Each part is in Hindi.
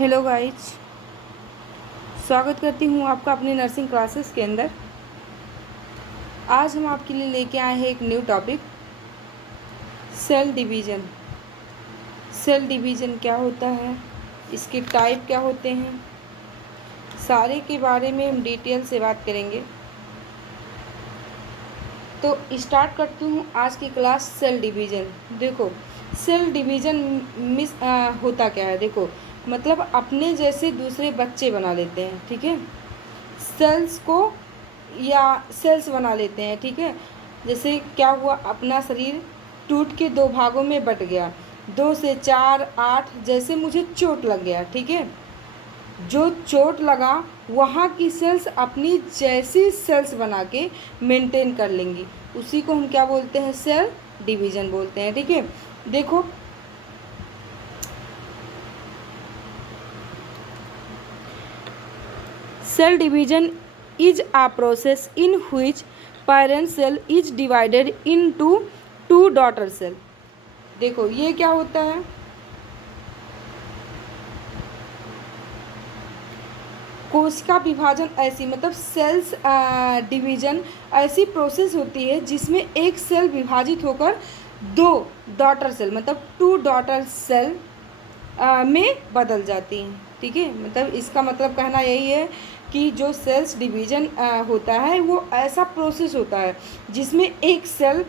हेलो गाइज, स्वागत करती हूँ आपका अपनी नर्सिंग क्लासेस के अंदर। आज हम आपके लिए लेके आए हैं एक new topic, cell division. Cell division क्या होता है, इसके टाइप क्या होते हैं, सारे के बारे में हम डिटेल से बात करेंगे। तो स्टार्ट करती हूँ आज की क्लास। सेल डिवीज़न देखो, सेल डिवीज़न होता क्या है। देखो मतलब अपने जैसे दूसरे बच्चे बना लेते हैं, ठीक है। सेल्स को या सेल्स बना लेते हैं, ठीक है। जैसे क्या हुआ, अपना शरीर टूट के दो भागों में बट गया, 2 से 4, 8, जैसे मुझे चोट लग गया, ठीक है। जो चोट लगा वहाँ की सेल्स अपनी जैसी सेल्स बना के मेंटेन कर लेंगी, उसी को हम क्या बोलते हैं, सेल डिवीज़न बोलते हैं, ठीक है। देखो cell division is a process in which parent cell is divided into two daughter cell। देखो ये क्या होता है, कोशिका विभाजन ऐसी मतलब सेल्स डिवीजन ऐसी प्रोसेस होती है जिसमें एक सेल विभाजित होकर दो डॉटर सेल मतलब टू डॉटर सेल में बदल जाती हैं, ठीक है। मतलब इसका मतलब कहना यही है कि जो सेल्स डिवीज़न होता है वो ऐसा प्रोसेस होता है जिसमें एक सेल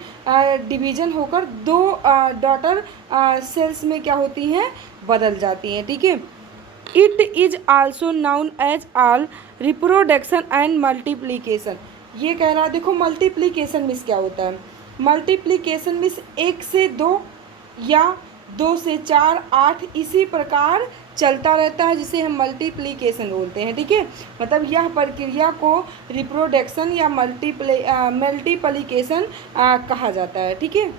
डिवीज़न होकर दो डॉटर सेल्स में क्या होती हैं, बदल जाती हैं, ठीक है। It is also known as all reproduction and multiplication. ये कह रहा है, देखो मल्टीप्लीकेशन मीन्स क्या होता है। मल्टीप्लीकेशन मीन्स 1 से 2 या 2 से 4, 8 इसी प्रकार चलता रहता है, जिसे हम मल्टीप्लीकेशन बोलते हैं, ठीक है। मतलब यह प्रक्रिया को रिप्रोडक्शन या मल्टीप्लीकेशन कहा जाता है, ठीक है।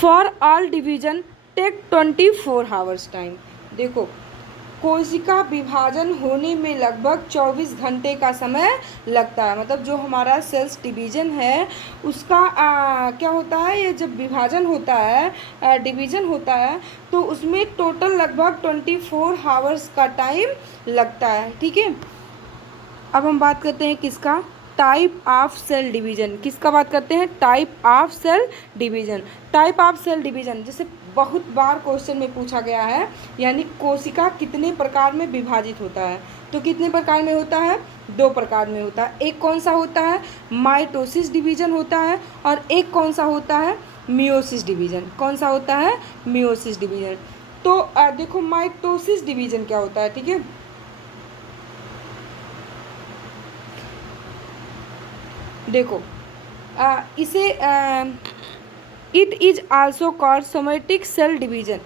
For all division take 24 hours time. देखो कोशिका विभाजन होने में लगभग 24 घंटे का समय लगता है। मतलब जो हमारा सेल्स डिवीज़न है उसका क्या होता है, ये जब विभाजन होता है, डिवीज़न होता है, तो उसमें टोटल लगभग 24 आवर्स का टाइम लगता है, ठीक है। अब हम बात करते हैं किसका, टाइप ऑफ सेल डिवीज़न। किसका बात करते हैं, type of cell division. Type of cell division जैसे बहुत बार क्वेश्चन में पूछा गया है, यानी कोशिका कितने प्रकार में विभाजित होता है, तो कितने प्रकार में होता है, 2 प्रकार में होता है। एक कौन सा होता है, माइटोसिस डिवीज़न होता है, और एक कौन सा होता है, मियोसिस डिवीज़न। कौन सा होता है, मियोसिस डिवीज़न। तो देखो माइटोसिस डिवीज़न क्या होता है, ठीक है। देखो इसे it is also called somatic cell division.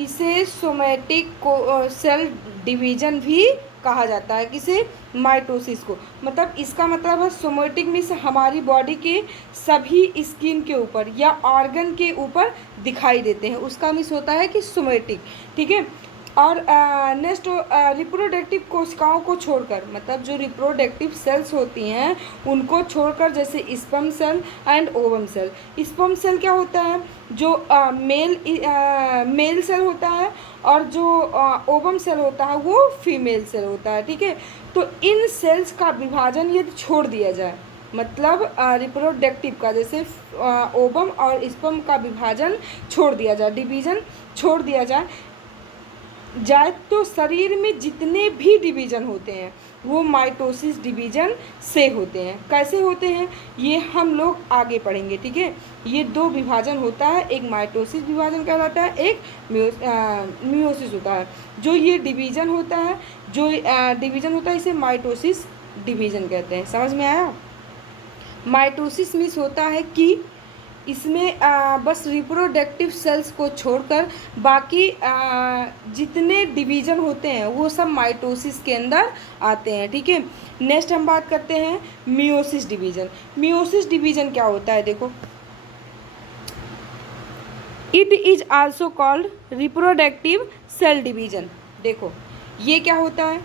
इसे सोमेटिक को सेल डिवीज़न भी कहा जाता है, किसे, माइटोसिस को। मतलब इसका मतलब है सोमेटिक मीन्स हमारी बॉडी के सभी स्किन के ऊपर या ऑर्गन के ऊपर दिखाई देते हैं, उसका मीन्स होता है कि सोमेटिक, ठीक है। और नेक्स्ट रिप्रोडक्टिव कोशिकाओं को छोड़कर, मतलब जो रिप्रोडक्टिव सेल्स होती हैं उनको छोड़कर, जैसे sperm cell and ovum cell. Sperm cell क्या होता है, जो मेल सेल होता है, और जो ओवम सेल होता है वो फीमेल सेल होता है, ठीक है। तो इन सेल्स का विभाजन यदि छोड़ दिया जाए, मतलब रिप्रोडक्टिव का जैसे ओवम और स्पर्म का विभाजन छोड़ दिया जाए, डिवीज़न छोड़ दिया जाए तो शरीर में जितने भी डिवीज़न होते हैं वो माइटोसिस डिवीज़न से होते हैं। कैसे होते हैं ये हम लोग आगे पढ़ेंगे, ठीक है। ये 2 विभाजन होता है, एक माइटोसिस विभाजन कहलाता है, एक मियोसिस होता है। जो ये डिवीज़न होता है, जो डिवीज़न होता है, इसे माइटोसिस डिवीज़न कहते हैं। समझ में आया। माइटोसिस मीन्स होता है कि इसमें बस रिप्रोडक्टिव सेल्स को छोड़कर बाकी जितने डिवीज़न होते हैं वो सब माइटोसिस के अंदर आते हैं, ठीक है। नेक्स्ट हम बात करते हैं मियोसिस डिवीज़न। मियोसिस डिवीज़न क्या होता है, देखो it is also called reproductive cell division. देखो ये क्या होता है,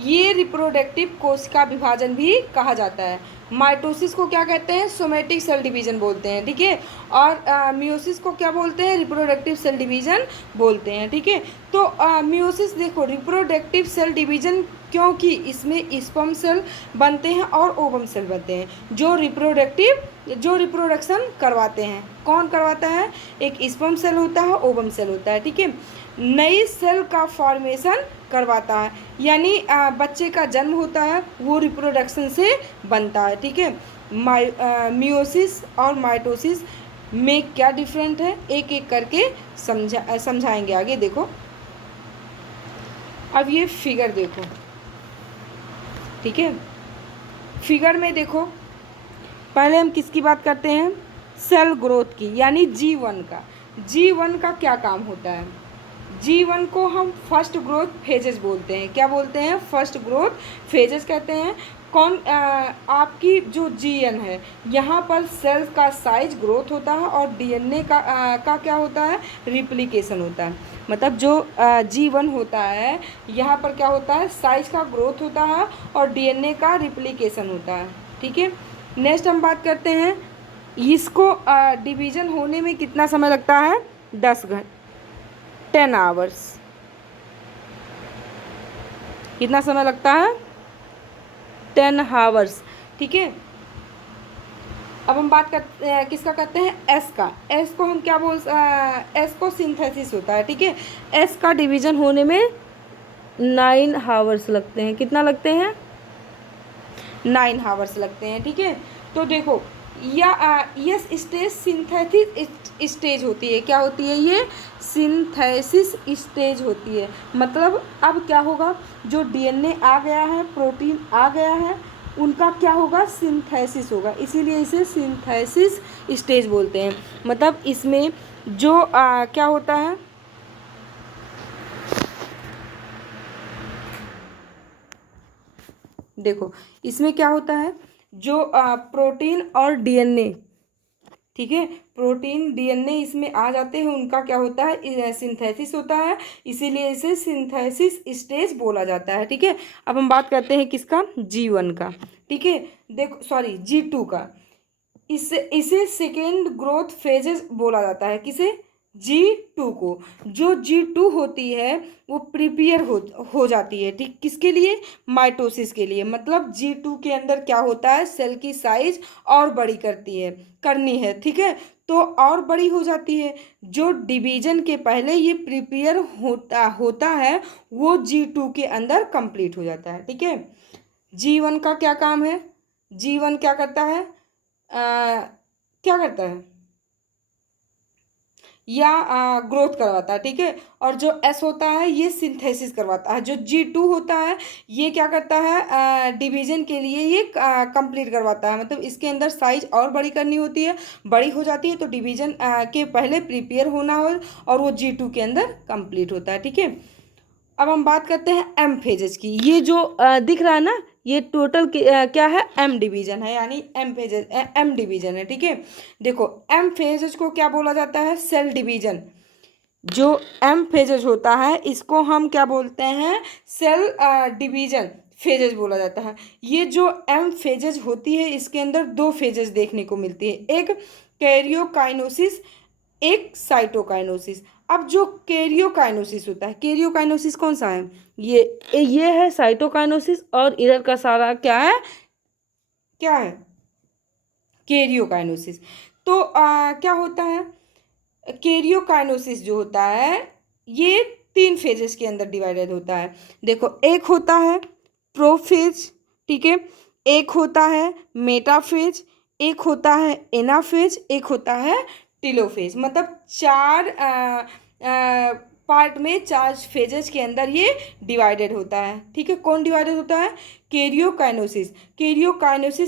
ये रिप्रोडक्टिव कोशिका विभाजन भी कहा जाता है। माइटोसिस को क्या कहते हैं, सोमेटिक सेल डिवीजन बोलते हैं, ठीक है। और मियोसिस को क्या बोलते हैं, रिप्रोडक्टिव सेल डिवीजन बोलते हैं, ठीक है। तो मियोसिस देखो रिप्रोडक्टिव सेल डिवीजन, क्योंकि इसमें स्पर्म सेल बनते हैं और ओवम सेल बनते हैं जो रिप्रोडक्शन करवाते हैं। कौन करवाता है, एक स्पर्म सेल होता है, ओवम सेल होता है, ठीक है। नई सेल का फॉर्मेशन करवाता है, यानी बच्चे का जन्म होता है वो रिप्रोडक्शन से बनता है, ठीक है। मियोसिस और माइटोसिस में क्या डिफरेंट है, एक एक करके समझाएंगे आगे। देखो अब ये फिगर देखो, ठीक है। फिगर में देखो, पहले हम किसकी बात करते हैं, सेल ग्रोथ की, यानी G1 का। G1 का क्या काम होता है, G1 को हम फर्स्ट ग्रोथ फेजेस बोलते हैं। क्या बोलते हैं, फर्स्ट ग्रोथ फेजेस कहते हैं। आपकी जो GN है, यहाँ पर सेल्स का साइज ग्रोथ होता है और DNA का क्या होता है, रिप्लिकेशन होता है। मतलब जो G1 होता है, यहाँ पर क्या होता है, साइज का ग्रोथ होता है और DNA का रिप्लिकेशन होता है, ठीक है। नेक्स्ट हम बात करते हैं, इसको डिवीज़न होने में कितना समय लगता है, 10 घंटे, 10 आवर्स। कितना समय लगता है, 10 आवर्स, ठीक है। अब हम बात करते हैं किसका करते हैं, एस का। एस को हम क्या एस को सिंथेसिस होता है, ठीक है। एस का डिवीज़न होने में 9 आवर्स लगते हैं। कितना लगते हैं, 9 आवर्स लगते हैं, ठीक है। तो देखो यस स्टेज सिंथेसिस स्टेज होती है। क्या होती है ये, सिंथेसिस स्टेज होती है। मतलब अब क्या होगा, जो DNA आ गया है, प्रोटीन आ गया है, उनका क्या होगा, सिंथेसिस होगा, इसीलिए इसे सिंथेसिस स्टेज बोलते हैं। मतलब इसमें जो क्या होता है, देखो इसमें क्या होता है, जो प्रोटीन और DNA, ठीक है, प्रोटीन DNA इसमें आ जाते हैं, उनका क्या होता है, सिंथेसिस होता है, इसीलिए इसे सिंथेसिस स्टेज बोला जाता है, ठीक है। अब हम बात करते हैं किसका, G1 का, ठीक है। देखो सॉरी G2 का, इसे सेकेंड ग्रोथ फेजेस बोला जाता है। किसे, G2 को। जो G2 होती है वो प्रिपेयर हो जाती है, ठीक, किसके लिए, माइटोसिस के लिए। मतलब G2 के अंदर क्या होता है, सेल की साइज और बड़ी करनी है, ठीक है। तो और बड़ी हो जाती है, जो डिवीजन के पहले ये प्रिपेयर होता है वो G2 के अंदर कंप्लीट हो जाता है, ठीक है। G1 का क्या काम है, G1 क्या करता है, क्या करता है, या ग्रोथ करवाता है, ठीक है। और जो एस होता है ये सिंथेसिस करवाता है। जो G2 होता है ये क्या करता है, डिवीजन के लिए ये कंप्लीट करवाता है। मतलब इसके अंदर साइज और बड़ी करनी होती है, बड़ी हो जाती है तो डिवीजन के पहले प्रिपेयर होना हो, और वो G2 के अंदर कंप्लीट होता है, ठीक है। अब हम बात करते हैं एम फेजेस की। ये जो दिख रहा है ना, ये टोटल क्या है, एम डिवीजन है, यानी एम डिवीजन है, ठीक है। देखो एम फेजेस को क्या बोला जाता है, सेल डिवीजन। जो एम फेजेस होता है इसको हम क्या बोलते हैं, सेल डिवीजन फेजेस बोला जाता है। ये जो एम फेजेस होती है इसके अंदर दो फेजेस देखने को मिलती है, एक कैरियोकाइनोसिस, एक साइटोकाइनोसिस। अब जो कैरियोकाइनोसिस होता है, कैरियोकाइनोसिस कौन सा है, ये है साइटोकाइनोसिस, और इधर का सारा क्या है, क्या है, कैरियोकाइनोसिस। तो क्या होता है, कैरियोकाइनोसिस जो होता है ये 3 फेजेस के अंदर डिवाइडेड होता है। देखो एक होता है प्रोफेज, ठीक है, एक होता है मेटाफेज, एक होता है एनाफेज, एक होता है टिलोफेज। मतलब 4 पार्ट में 4 फेजेस के अंदर ये डिवाइडेड होता है, ठीक है। कौन डिवाइडेड होता है, कैरियोकाइनोसिस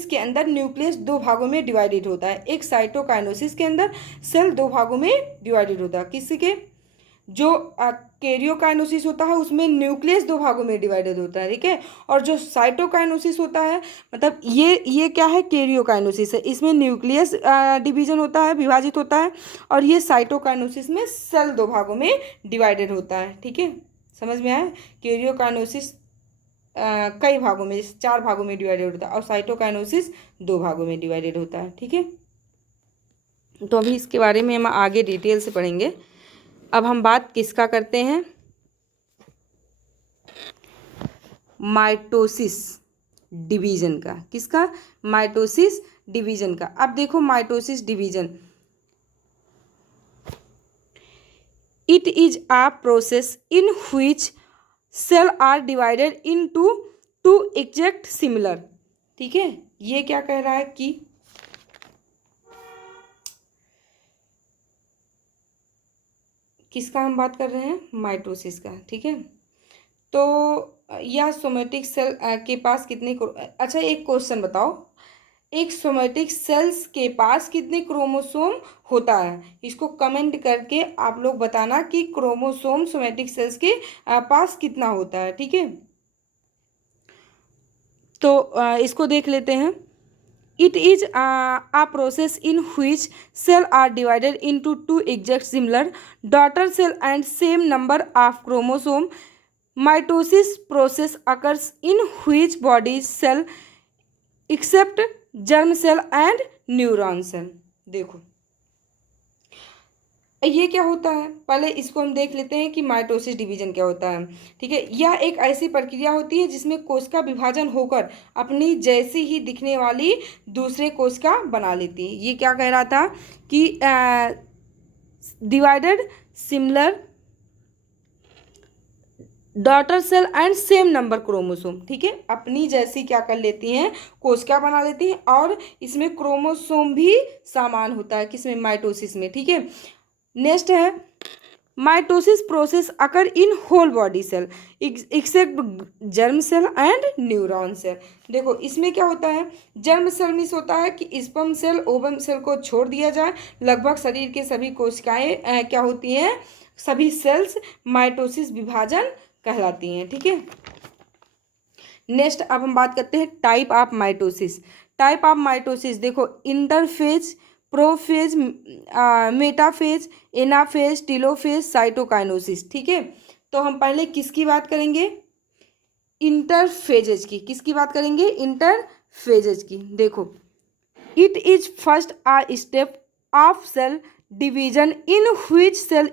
के अंदर न्यूक्लियस 2 भागों में डिवाइडेड होता है। एक साइटोकाइनोसिस के अंदर सेल 2 भागों में डिवाइडेड होता है। किसी के, जो कैरियोकाइनोसिस होता है उसमें न्यूक्लियस 2 भागों में डिवाइडेड होता है, ठीक है। और जो साइटोकाइनोसिस होता है, मतलब ये क्या है, कैरियोकाइनोसिस है, इसमें न्यूक्लियस डिवीजन होता है, विभाजित होता है। और ये साइटोकाइनोसिस में सेल 2 भागों में डिवाइडेड होता है, ठीक है। समझ में आया, कैरियोकाइनोसिस कई भागों में, जैसे 4 भागों में डिवाइडेड होता है, और साइटोकाइनेसिस 2 भागों में डिवाइडेड होता है। ठीक है, तो अभी इसके बारे में हम आगे डिटेल से पढ़ेंगे। अब हम बात किसका करते हैं, माइटोसिस डिवीजन का। किसका, माइटोसिस डिवीजन का। अब देखो mitosis division, it is a process in which cell are divided into two exact similar. ठीक है, ये क्या कह रहा है कि किसका हम बात कर रहे हैं, माइटोसिस का। ठीक है, तो यह सोमेटिक सेल के पास कितने अच्छा एक क्वेश्चन बताओ, एक सोमेटिक सेल्स के पास कितने क्रोमोसोम होता है, इसको कमेंट करके आप लोग बताना कि क्रोमोसोम सोमेटिक सेल्स के पास कितना होता है। ठीक है, तो इसको देख लेते हैं। It is a process in which cell are divided into two exact similar daughter cell and same number of chromosome. Mitosis process occurs in which body cell except germ cell and neuron cell। देखो ये क्या होता है, पहले इसको हम देख लेते हैं कि माइटोसिस डिवीजन क्या होता है। ठीक है, यह एक ऐसी प्रक्रिया होती है जिसमें कोशिका विभाजन होकर अपनी जैसी ही दिखने वाली दूसरे कोशिका बना लेती है। ये क्या कह रहा था कि divided similar daughter cell and same number chromosome. ठीक है, अपनी जैसी क्या कर लेती हैं, कोशिका बना लेती हैं, और इसमें क्रोमोसोम भी समान होता है, किसमें, माइटोसिस में। ठीक है, नेक्स्ट है mitosis process occur in whole body cell except germ cell and neuron cell. देखो इसमें क्या होता है, जर्म सेल मीन्स होता है कि स्पर्म सेल ओवम सेल को छोड़ दिया जाए। लगभग शरीर के सभी कोशिकाएं क्या होती हैं, सभी सेल्स माइटोसिस विभाजन कहलाती हैं। ठीक है, नेक्स्ट अब हम बात करते हैं type of mitosis. Type of mitosis देखो, interphase, prophase, metaphase, anaphase, telophase, cytokinesis. ठीक है, तो हम पहले किसकी बात करेंगे, इंटरफेजेज की। किसकी बात करेंगे, इंटरफेजेज की। देखो it is first a step of cell division in which cell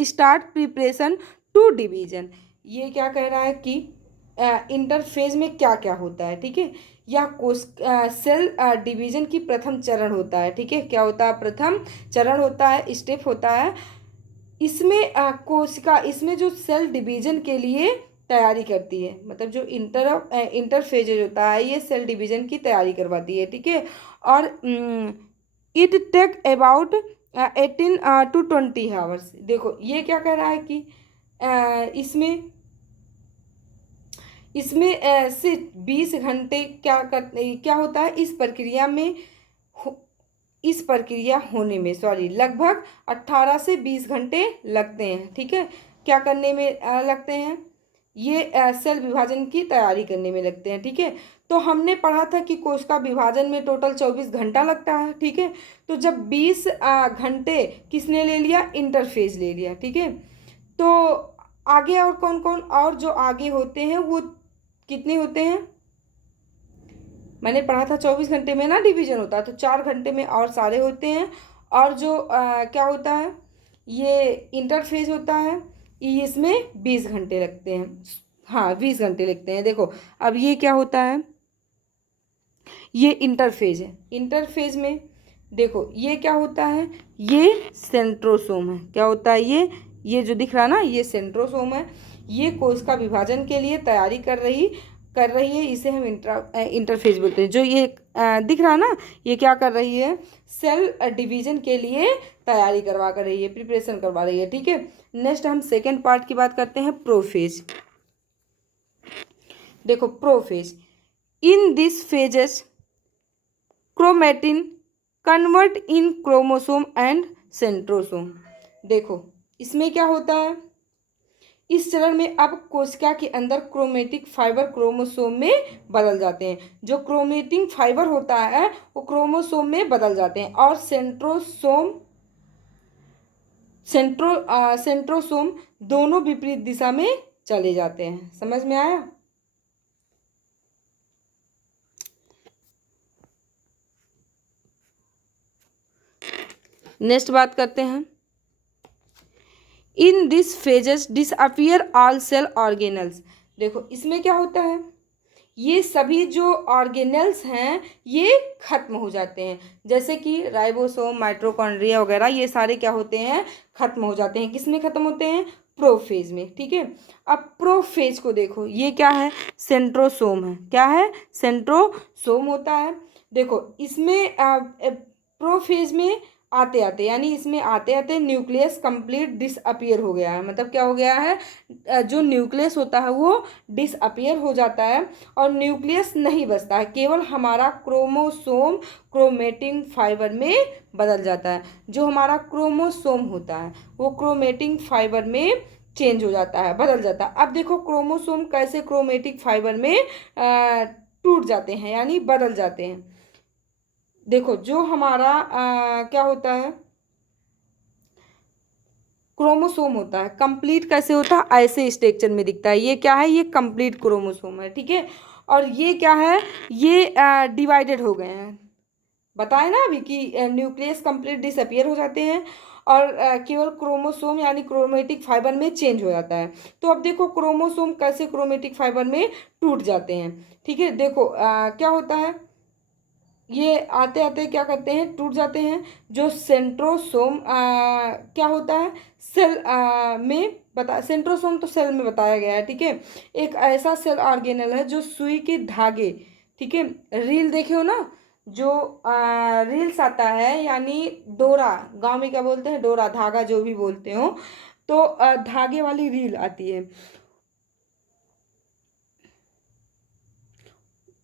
start preparation to division. ये क्या कह रहा है कि इंटरफेज में क्या क्या होता है। ठीक है, या कोश सेल डिवीजन की प्रथम चरण होता है। ठीक है, क्या होता है, प्रथम चरण होता है, स्टेप होता है। इसमें कोशिका, इसमें जो सेल डिवीजन के लिए तैयारी करती है, मतलब जो इंटरफेजेज होता है ये सेल डिवीजन की तैयारी करवाती है। ठीक है, और it take about 18 to 20 hours. देखो ये क्या कह रहा है कि इसमें इसमें से 20 घंटे क्या होता है, इस प्रक्रिया में इस प्रक्रिया होने में लगभग 18 से 20 घंटे लगते हैं। ठीक है, क्या करने में लगते हैं, ये सेल विभाजन की तैयारी करने में लगते हैं। ठीक है, तो हमने पढ़ा था कि कोशिका विभाजन में टोटल 24 घंटा लगता है। ठीक है, तो जब 20 घंटे किसने ले लिया, इंटरफेज ले लिया। ठीक है, तो आगे और कौन कौन, और जो आगे होते हैं वो कितने होते हैं, मैंने पढ़ा था 24 घंटे में ना डिवीजन होता है, तो 4 घंटे में और सारे होते हैं। और जो क्या होता है, ये इंटरफेज होता है, इसमें 20 घंटे लगते हैं। हाँ 20 घंटे लगते हैं। देखो अब ये क्या होता है, ये इंटरफेज है। इंटरफेज में देखो ये क्या होता है, ये सेंट्रोसोम है। क्या होता है, ये जो दिख रहा ना, ये सेंट्रोसोम है। ये कोशिका विभाजन के लिए तैयारी कर रही है, इसे हम इंटरफेज बोलते हैं। जो ये दिख रहा ना, ये क्या कर रही है, सेल डिवीजन के लिए तैयारी करवा कर रही है, प्रिपरेशन करवा रही है। ठीक है, नेक्स्ट हम सेकेंड पार्ट की बात करते हैं, प्रोफेज। देखो prophase, in this phases chromatin convert in chromosome and centrosome. देखो इसमें क्या होता है, इस चरण में अब कोशिका के अंदर क्रोमेटिक फाइबर क्रोमोसोम में बदल जाते हैं। जो क्रोमेटिक फाइबर होता है वो क्रोमोसोम में बदल जाते हैं, और सेंट्रोसोम दोनों विपरीत दिशा में चले जाते हैं। समझ में आया। नेक्स्ट बात करते हैं, in this phases disappear all cell organelles. देखो इसमें क्या होता है, ये सभी जो ऑर्गेनल्स हैं ये खत्म हो जाते हैं, जैसे कि राइबोसोम, माइटोकॉन्ड्रिया वगैरह, ये सारे क्या होते हैं, खत्म हो जाते हैं। किस में खत्म होते हैं, प्रोफेज में। ठीक है, अब प्रोफेज को देखो, ये क्या है, सेंट्रोसोम है। क्या है, सेंट्रोसोम होता है। देखो इसमें प्रोफेज में आते आते, यानी इसमें आते आते न्यूक्लियस कंप्लीट डिसअपियर हो गया है। मतलब क्या हो गया है, जो न्यूक्लियस होता है वो डिसअपियर हो जाता है और न्यूक्लियस नहीं बचता है, केवल हमारा क्रोमोसोम क्रोमेटिन फाइबर में बदल जाता है। जो हमारा क्रोमोसोम होता है वो क्रोमेटिन फाइबर में चेंज हो जाता है, बदल जाता है। अब देखो क्रोमोसोम कैसे क्रोमेटिक फाइबर में टूट जाते हैं, यानी बदल जाते हैं। देखो जो हमारा क्या होता है, क्रोमोसोम होता है, कंप्लीट कैसे होता है, ऐसे स्ट्रक्चर में दिखता है। ये क्या है, ये कंप्लीट क्रोमोसोम है। ठीक है, और ये क्या है, ये डिवाइडेड हो गए हैं। बताए ना अभी कि न्यूक्लियस कंप्लीट डिसअपियर हो जाते हैं और केवल क्रोमोसोम यानी क्रोमेटिक फाइबर में चेंज हो जाता है। तो अब देखो क्रोमोसोम कैसे क्रोमेटिक फाइबर में टूट जाते हैं। ठीक है, देखो क्या होता है, ये आते आते क्या करते हैं, टूट जाते हैं। जो सेंट्रोसोम क्या होता है, सेल में बता, सेंट्रोसोम तो सेल में बताया गया है। ठीक है, एक ऐसा सेल ऑर्गेनल है जो सुई के धागे, ठीक है, रील देखे हो ना, जो रील्स आता है, यानी डोरा, गांव में क्या बोलते हैं, डोरा, धागा जो भी बोलते हो, तो धागे वाली रील आती है,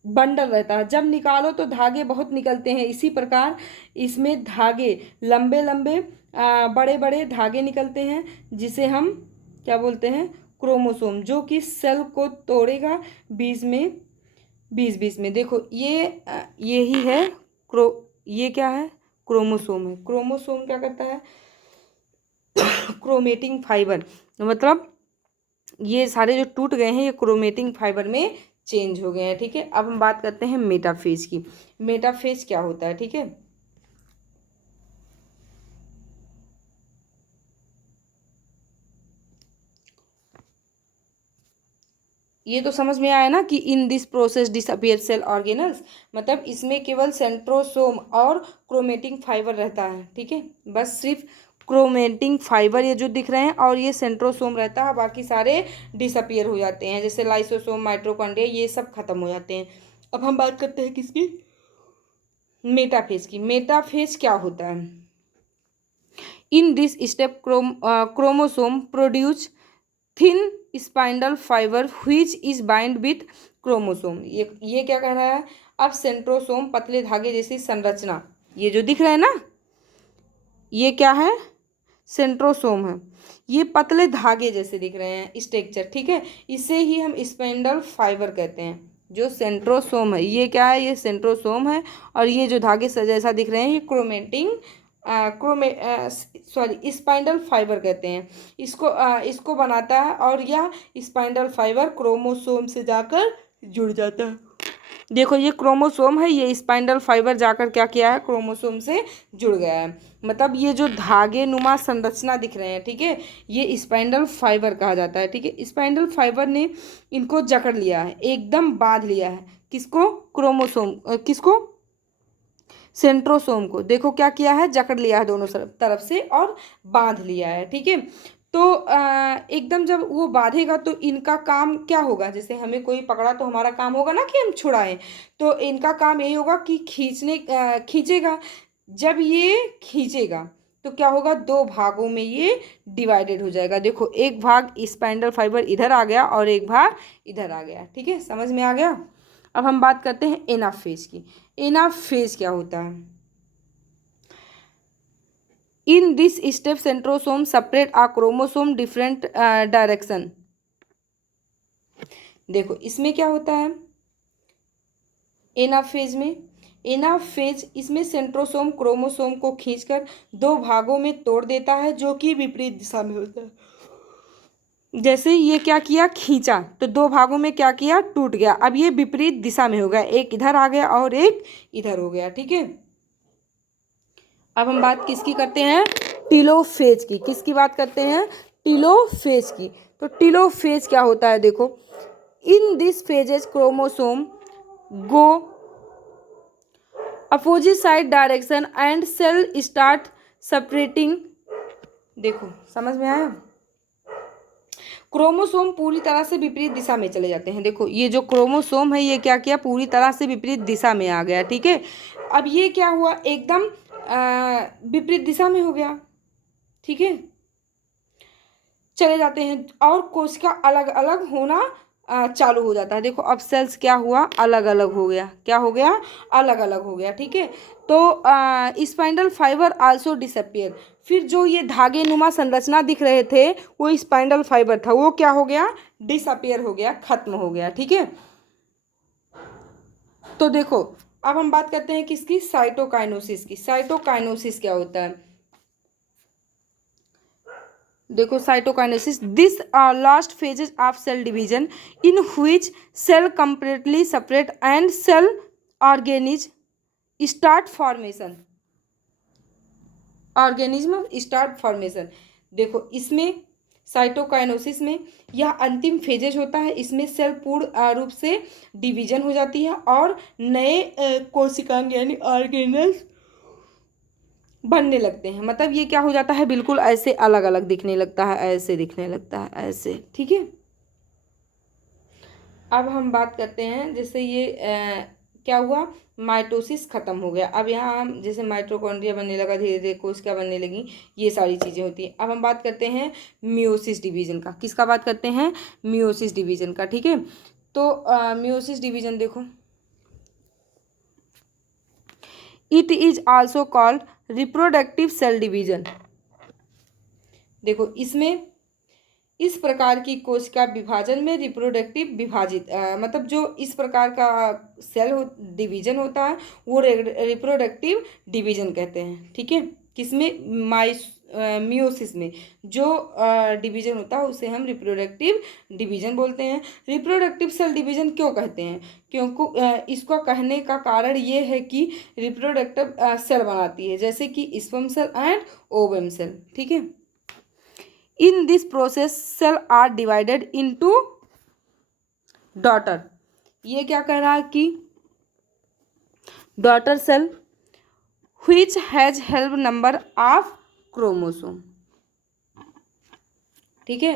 बंडल रहता है, जब निकालो तो धागे बहुत निकलते हैं। इसी प्रकार इसमें धागे लंबे लंबे बड़े बड़े धागे निकलते हैं, जिसे हम क्या बोलते हैं, क्रोमोसोम, जो कि सेल को तोड़ेगा बीच में, बीच बीच में। देखो ये यही है ये क्या है, क्रोमोसोम है। क्रोमोसोम क्या करता है, क्रोमेटिंग फाइबर, मतलब ये सारे जो टूट गए हैं ये क्रोमेटिंग फाइबर में चेंज हो गए हैं। ठीक है, अब हम बात करते हैं मेटाफेज की। मेटाफेज क्या होता है, ठीक है, ये तो समझ में आया ना कि in this process disappear cell organelles, मतलब इसमें केवल सेंट्रोसोम और क्रोमेटिंग फाइबर रहता है। ठीक है, बस सिर्फ क्रोमेटिंग फाइबर ये जो दिख रहे हैं और ये सेंट्रोसोम रहता है, बाकी सारे डिसअपियर हो जाते हैं, जैसे लाइसोसोम, माइटोकॉन्ड्रिया, ये सब खत्म हो जाते हैं। अब हम बात करते हैं किसकी, मेटाफेज की। मेटाफेज क्या होता है, in this step chromosome produce thin spindle fibre which is bind with chromosome. ये क्या कह रहा है, अब सेंट्रोसोम पतले धागे जैसी संरचना, ये जो दिख रहा है ना, ये क्या है, सेंट्रोसोम है। ये पतले धागे जैसे दिख रहे हैं स्ट्रक्चर, ठीक है, इसे ही हम स्पाइंडल फाइबर कहते हैं। जो सेंट्रोसोम है ये क्या है, ये सेंट्रोसोम है, और ये जो धागे जैसा दिख रहे हैं ये क्रोमेटिंग क्रोमे सॉरी स्पाइंडल फाइबर कहते हैं। इसको बनाता है, और यह स्पाइंडल फाइबर क्रोमोसोम से जाकर जुड़ जाता है। देखो ये क्रोमोसोम है, ये स्पाइंडल फाइबर जाकर क्या किया है, क्रोमोसोम से जुड़ गया है। मतलब ये जो धागे नुमा संरचना दिख रहे हैं, ठीक है, ये स्पाइंडल फाइबर कहा जाता है। ठीक है, स्पाइंडल फाइबर ने इनको जकड़ लिया है, एकदम बांध लिया है। किसको, क्रोमोसोम, किसको, सेंट्रोसोम को। देखो क्या किया है, जकड़ लिया है दोनों तरफ से और बांध लिया है। ठीक है, तो एकदम जब वो बांधेगा तो इनका काम क्या होगा, जैसे हमें कोई पकड़ा तो हमारा काम होगा ना कि हम छुड़ाएं, तो इनका काम यही होगा कि खींचेगा। जब ये खींचेगा तो क्या होगा, दो भागों में ये डिवाइडेड हो जाएगा। देखो एक भाग स्पाइंडल फाइबर इधर आ गया और एक भाग इधर आ गया। ठीक है, समझ में आ गया। अब हम बात करते हैं एनाफेज की। एनाफेज क्या होता है, in this step centrosome separate a chromosome different direction. देखो इसमें क्या होता है, एनाफेज में, एनाफेज इसमें सेंट्रोसोम क्रोमोसोम को खींचकर दो भागों में तोड़ देता है, जो कि विपरीत दिशा में होता है। जैसे ये क्या किया, खींचा तो दो भागों में क्या किया, टूट गया। अब ये विपरीत दिशा में हो गया, एक इधर आ गया और एक इधर हो गया। ठीक है, अब हम बात किसकी करते हैं, टीलोफेज की। किसकी बात करते हैं, टीलोफेज की। तो टीलोफेज क्या होता है, देखो, इन this phases chromosome go opposite side direction and cell start separating. देखो समझ में आया, क्रोमोसोम पूरी तरह से विपरीत दिशा में चले जाते हैं। देखो ये जो क्रोमोसोम है ये क्या किया, पूरी तरह से विपरीत दिशा में आ गया, ठीक है। अब ये क्या हुआ, एकदम विपरीत दिशा में हो गया, ठीक है, चले जाते हैं और कोशिका अलग अलग होना चालू हो जाता है। देखो अब सेल्स क्या हुआ, अलग अलग हो गया, क्या हो गया, अलग अलग हो गया, ठीक है। तो स्पाइंडल फाइबर आल्सो डिसअपियर। फिर जो ये धागे नुमा संरचना दिख रहे थे वो स्पाइंडल फाइबर था, वो क्या हो गया, डिसअपियर हो गया, खत्म हो गया, ठीक है। तो देखो अब हम बात करते हैं किसकी, साइटोकाइनेसिस की। साइटोकाइनेसिस क्या होता है, देखो cytokinesis, this last phases of cell division in which cell completely separate and cell organism start formation, organism start formation. देखो इसमें साइटोकाइनेसिस में यह अंतिम फेजेज होता है, इसमें सेल पूर्ण रूप से डिवीजन हो जाती है और नए कोशिकांग यानी ऑर्गेनल्स बनने लगते हैं। मतलब ये क्या हो जाता है, बिल्कुल ऐसे अलग अलग दिखने लगता है, ऐसे दिखने लगता है, ऐसे, ठीक है। अब हम बात करते हैं जैसे ये क्या हुआ, माइटोसिस खत्म हो गया। अब यहाँ हम जैसे माइटोकॉन्ड्रिया बनने लगा, धीरे धीरे कोशिका बनने लगी, ये सारी चीज़ें होती हैं। अब हम बात करते हैं मियोसिस डिवीजन का। किसका बात करते हैं, मियोसिस डिवीजन का, ठीक है। तो मियोसिस डिवीजन देखो, it is also called reproductive cell division. देखो इसमें इस प्रकार की कोशिका विभाजन में रिप्रोडक्टिव विभाजित मतलब जो इस प्रकार का सेल डिवीजन होता है वो रिप्रोडक्टिव डिवीजन कहते हैं, ठीक है। किसमें, मियोसिस में जो डिवीजन होता है उसे हम रिप्रोडक्टिव डिवीजन बोलते हैं। रिप्रोडक्टिव सेल डिवीजन क्यों कहते हैं, क्योंकि इसको कहने का कारण ये है कि रिप्रोडक्टिव सेल बनाती है, जैसे कि sperm cell and ovum cell, ठीक है। In this process cell are divided into daughter। ये क्या कह रहा है कि daughter cell which has help number of chromosome, ठीक है।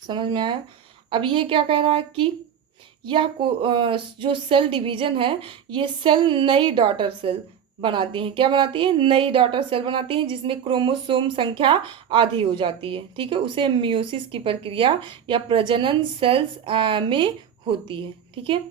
समझ में आया। अब ये क्या कह रहा है कि यह जो सेल डिवीजन है ये सेल नई डॉटर सेल बनाती हैं। क्या बनाती है, नई डॉटर सेल बनाती हैं जिसमें क्रोमोसोम संख्या आधी हो जाती है, ठीक है। उसे मियोसिस की प्रक्रिया या प्रजनन सेल्स में होती है, ठीक है।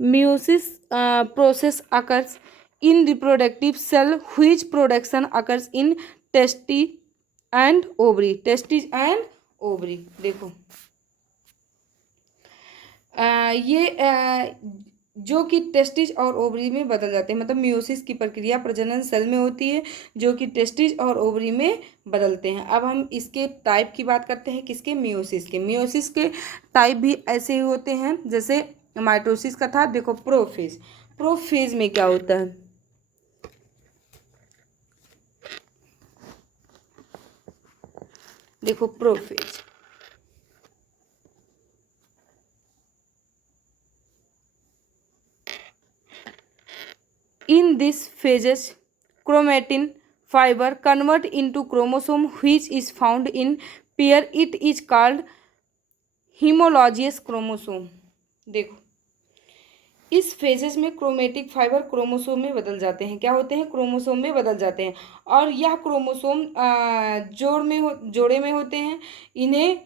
Meiosis process occurs in reproductive cell which production occurs in testes and ovary। testes and ovary देखो ये जो कि टेस्टिस और ओवरी में बदल जाते हैं। मतलब मियोसिस की प्रक्रिया प्रजनन सेल में होती है जो कि टेस्टिस और ओवरी में बदलते हैं। अब हम इसके टाइप की बात करते हैं, किसके, मियोसिस के। मियोसिस के टाइप भी ऐसे ही होते हैं जैसे माइटोसिस का था। देखो प्रोफेज, प्रोफेज में क्या होता है, देखो prophase, in this phases chromatin fiber convert into chromosome which is found in pair, it is called homologous chromosome। देखो इस फेजेस में क्रोमेटिक फाइबर क्रोमोसोम में बदल जाते हैं। क्या होते हैं, क्रोमोसोम में बदल जाते हैं और यह क्रोमोसोम जोड़े में होते हैं। इन्हें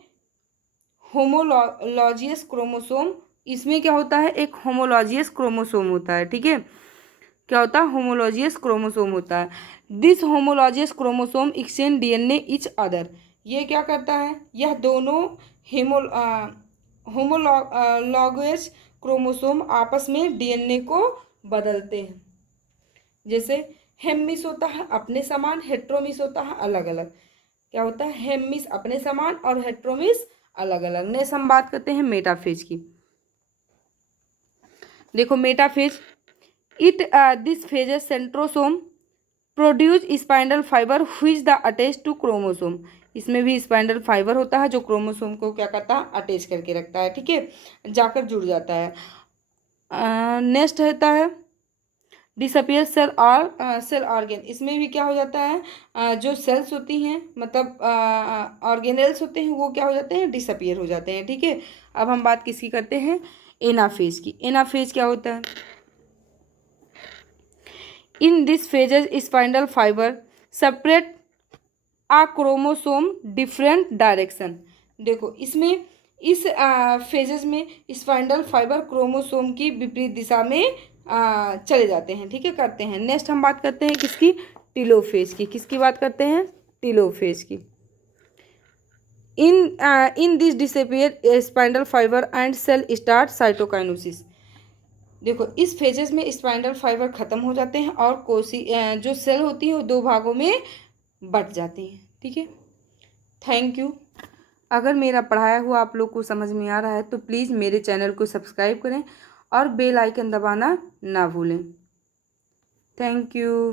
होमोलॉजियस क्रोमोसोम, इसमें क्या होता है, एक होमोलॉजियस क्रोमोसोम होता है, ठीक है। क्या होता है, होमोलॉजियस क्रोमोसोम होता है। This homologous chromosome exchange DNA each other. ये क्या करता है, यह दोनों होमोलॉगस क्रोमोसोम आपस में डीएनए को बदलते हैं। जैसे हेमिस होता है अपने समान, हेट्रोमिस होता है अलग अलग। क्या होता है? हेमिस अपने समान और हेट्रोमिस अलग अलग। नेक्स्ट हम बात करते हैं मेटाफेज की। देखो metaphase, it this phases centrosome produce spindle fibre which the attach to chromosome. इसमें भी स्पाइंडल फाइबर होता है जो क्रोमोसोम को क्या करता है? अटैच करके रखता है, ठीक है, जाकर जुड़ जाता है। नेक्स्ट रहता है डिसअपियर सेल और सेल ऑर्गेन। इसमें भी क्या हो जाता है? जो सेल्स होती हैं मतलब ऑर्गेनेल्स होते हैं वो क्या हो जाते हैं? डिसअपियर हो जाते हैं, ठीक है। अब हम बात किसकी करते हैं? एनाफेज की। एनाफेज क्या होता है? In this phases spindle fibre separate a chromosome different direction. देखो इसमें इस फेजेस में स्पाइंडल फाइबर क्रोमोसोम की विपरीत दिशा में चले जाते हैं, ठीक है, करते हैं। नेक्स्ट हम बात करते हैं किसकी? टीलोफेज की। किसकी बात करते हैं? टीलोफेज की। In this disappear spindle fibre and cell start cytokinesis. देखो इस फेजेस में स्पाइंडल फाइबर खत्म हो जाते हैं और जो सेल होती है वो दो भागों में बट जाती हैं, ठीक है। Thank you. अगर मेरा पढ़ाया हुआ आप लोग को समझ में आ रहा है तो प्लीज़ मेरे चैनल को सब्सक्राइब करें और बेल आइकन दबाना ना भूलें। Thank you.